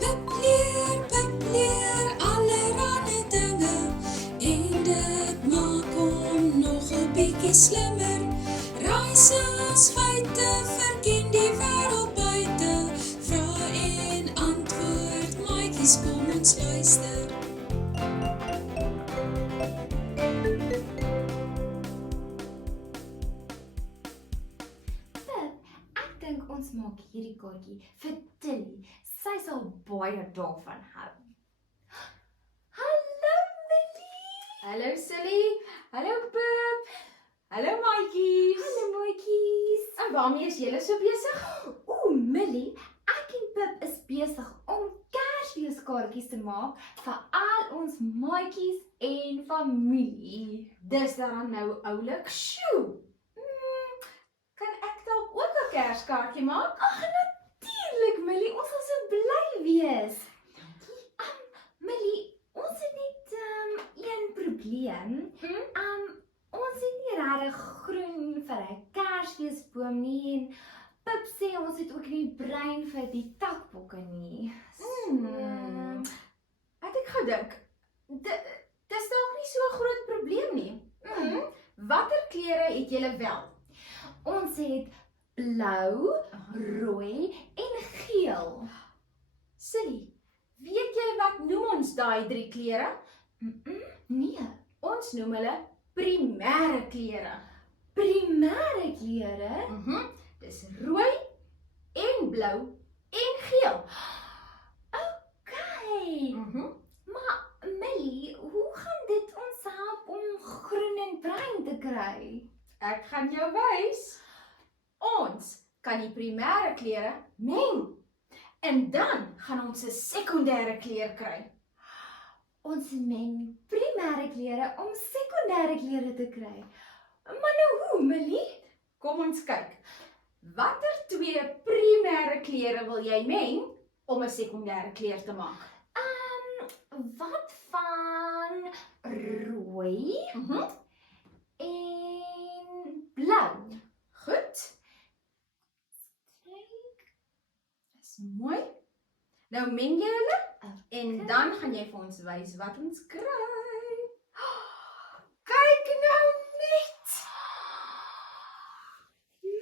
Pip leer allerhande dinge en dit maak hom nog 'n bietjie slimmer. Raai selfs feite, verken die wêreld buite. Vra en antwoord, maatjies, kom ons luister. Pip, ek dink ons maak hierdie kaartjie vir Tilly. Sy sal baie daarvan hou. Hallo Millie! Hallo Silly, hallo Pip, hallo maatjies. Hallo maatjies! En waarmee is julle so besig? Ooh Millie, ek en Pip is besig om Kersfeeskaartjies te maak vir al ons maatjies en familie. Dis dan nou oulik. Sjoe. Kan ek dalk ook 'n Kerskaartjie maak? Ag natuurlik Millie, ons sal so bly wees. Millie, ons het net een probleem. Ons het nie regtig groen vir 'n Kersfeesboom nie en Pip sê ons het ook nie brein vir die takbokke nie. Wat ek gou dink. Dis dalk nie so 'n groot probleem nie. Watter kleure het julle wel? Ons het blou, rooi en geel. Silly, weet jy wat noem ons daai 3 kleure? Nee, Ons noem hulle primêre kleure. primêre kleure. Dis rooi en blou en geel. Okay. Maar Millie, hoe gaan dit ons help om groen en bruin te kry? Ek gaan jou wys. Ons kan die primêre kleure meng. En dan gaan ons 'n sekondêre kleur kry. Ons meng primêre kleure om sekondêre kleure te kry. Maar nou hoe, Millie? Kom ons kyk. Watter 2 primêre kleure wil jy meng om 'n sekondêre kleur te maak? Wat van rooi en blou? Goed. Dis mooi. Nou meng jy hulle en dan gaan jy vir ons wys wat ons kry. Kyk nou net.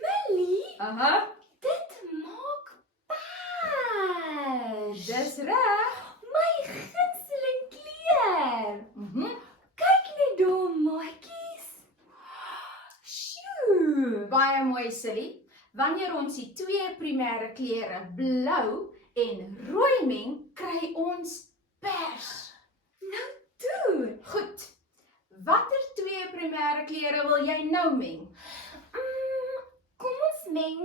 Millie, Aha, dit maak pers. dis reg. My gunsteling kleur. Kyk net daar, maatjies. Sjoe. Baie mooi, Silly. Wanneer ons die 2 primêre kleure blou en rooi meng, kry ons pers. Nou toe. Goed. Watter 2 primêre kleure wil jy nou meng? Kom ons meng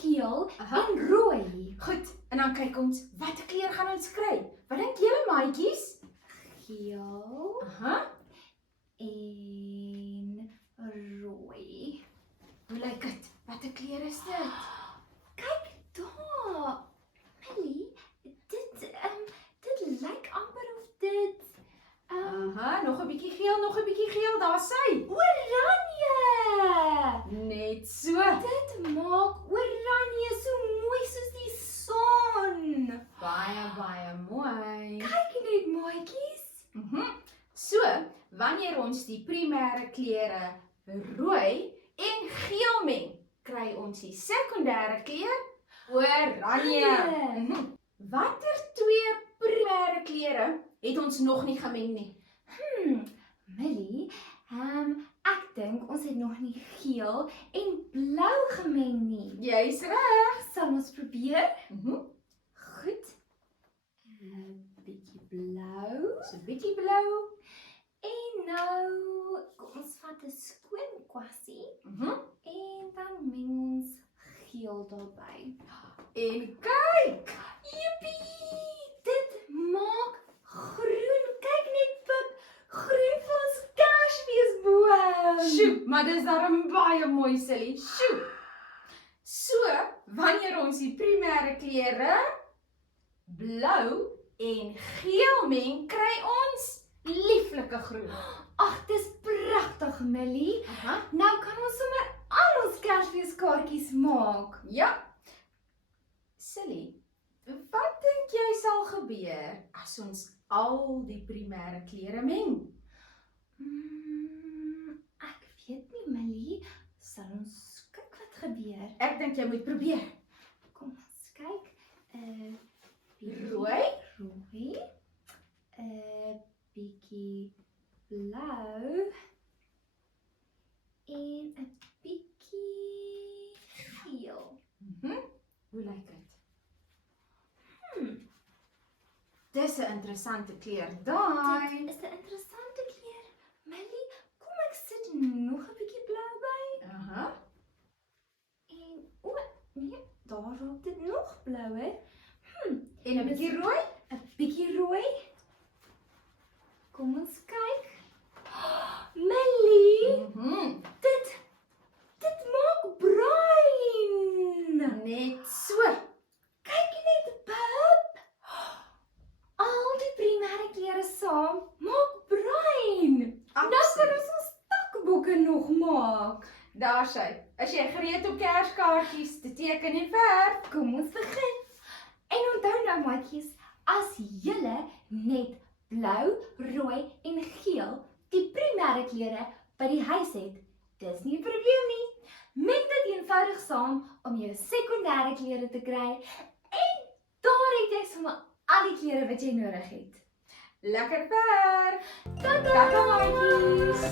geel Aha. en rooi. Goed, en dan kyk ons, watter kleur gaan ons kry? Wat dink julle, maatjies? Geel Aha. en rooi. Hoe lyk dit? Watter kleur is dit? Kyk daar. Millie, dit lyk amper of dit Aha, nog 'n bietjie geel, daar sy. oranje. Net so. Dit maak oranje so mooi soos die son. Baie mooi. Kyk net maatjies. So, wanneer ons die primêre kleure rooi en geel meng, kry ons die sekondêre kleur oranje. Watter 2 primêre kleure het ons nog nie gemeng nie? Millie, ek dink ons het nog nie geel en blou gemeng nie. Jy's reg. Sal ons probeer? Goed. 'n Bietjie blou. So 'n bietjie blou. En nou, kom ons vat 'n skoon kwassie en dan meng ons geel daarbey. En kyk, Jippie! Dit maak groen. Kyk net Pip, groen vir ons Kersfeesboom. sjoe, maar dis darem baie mooi, Silly. Sjoe. So, wanneer ons die primêre kleure blou en geel meng, kry ons lieflike groen. Ag, dis pragtig, Millie. Nou kan ons sommer al ons Kersfeeskaartjies maak. Ja. Silly, wat dink jy sal gebeur as ons al die primêre kleure meng? Ek weet nie, Millie. Sal ons kyk wat gebeur. Ek dink jy moet probeer. Kom ons kyk. Rooi, Rooi. Bietjie blou. En 'n bietjie geel. Hoe lyk dit? Dis 'n interessante kleur daai. Dit is 'n interessante kleur. Millie, kom ek sit nog 'n bietjie blou by. Aha. En nee, daar raak dit nog blouer. En 'n bietjie rooi? 'n bietjie rooi. Kom ons kyk. Millie, dit maak bruin. Net so. Kyk net, Pip. Al die primêre kleure saam maak bruin. Nou kan ons stakbokke nog maak. Daar sy. Is jy gereed om kerskaartjies te teken en verf? Kom ons begin. En onthou nou, maatjies, as julle net blou, rooi en geel die primêre kleure by die huis het, dis nie 'n probleem nie. Meng dit eenvoudig saam om jou sekondêre kleure te kry en daar het jy sommer al die kleure wat jy nodig het. Lekker verf. Tata, maatjies!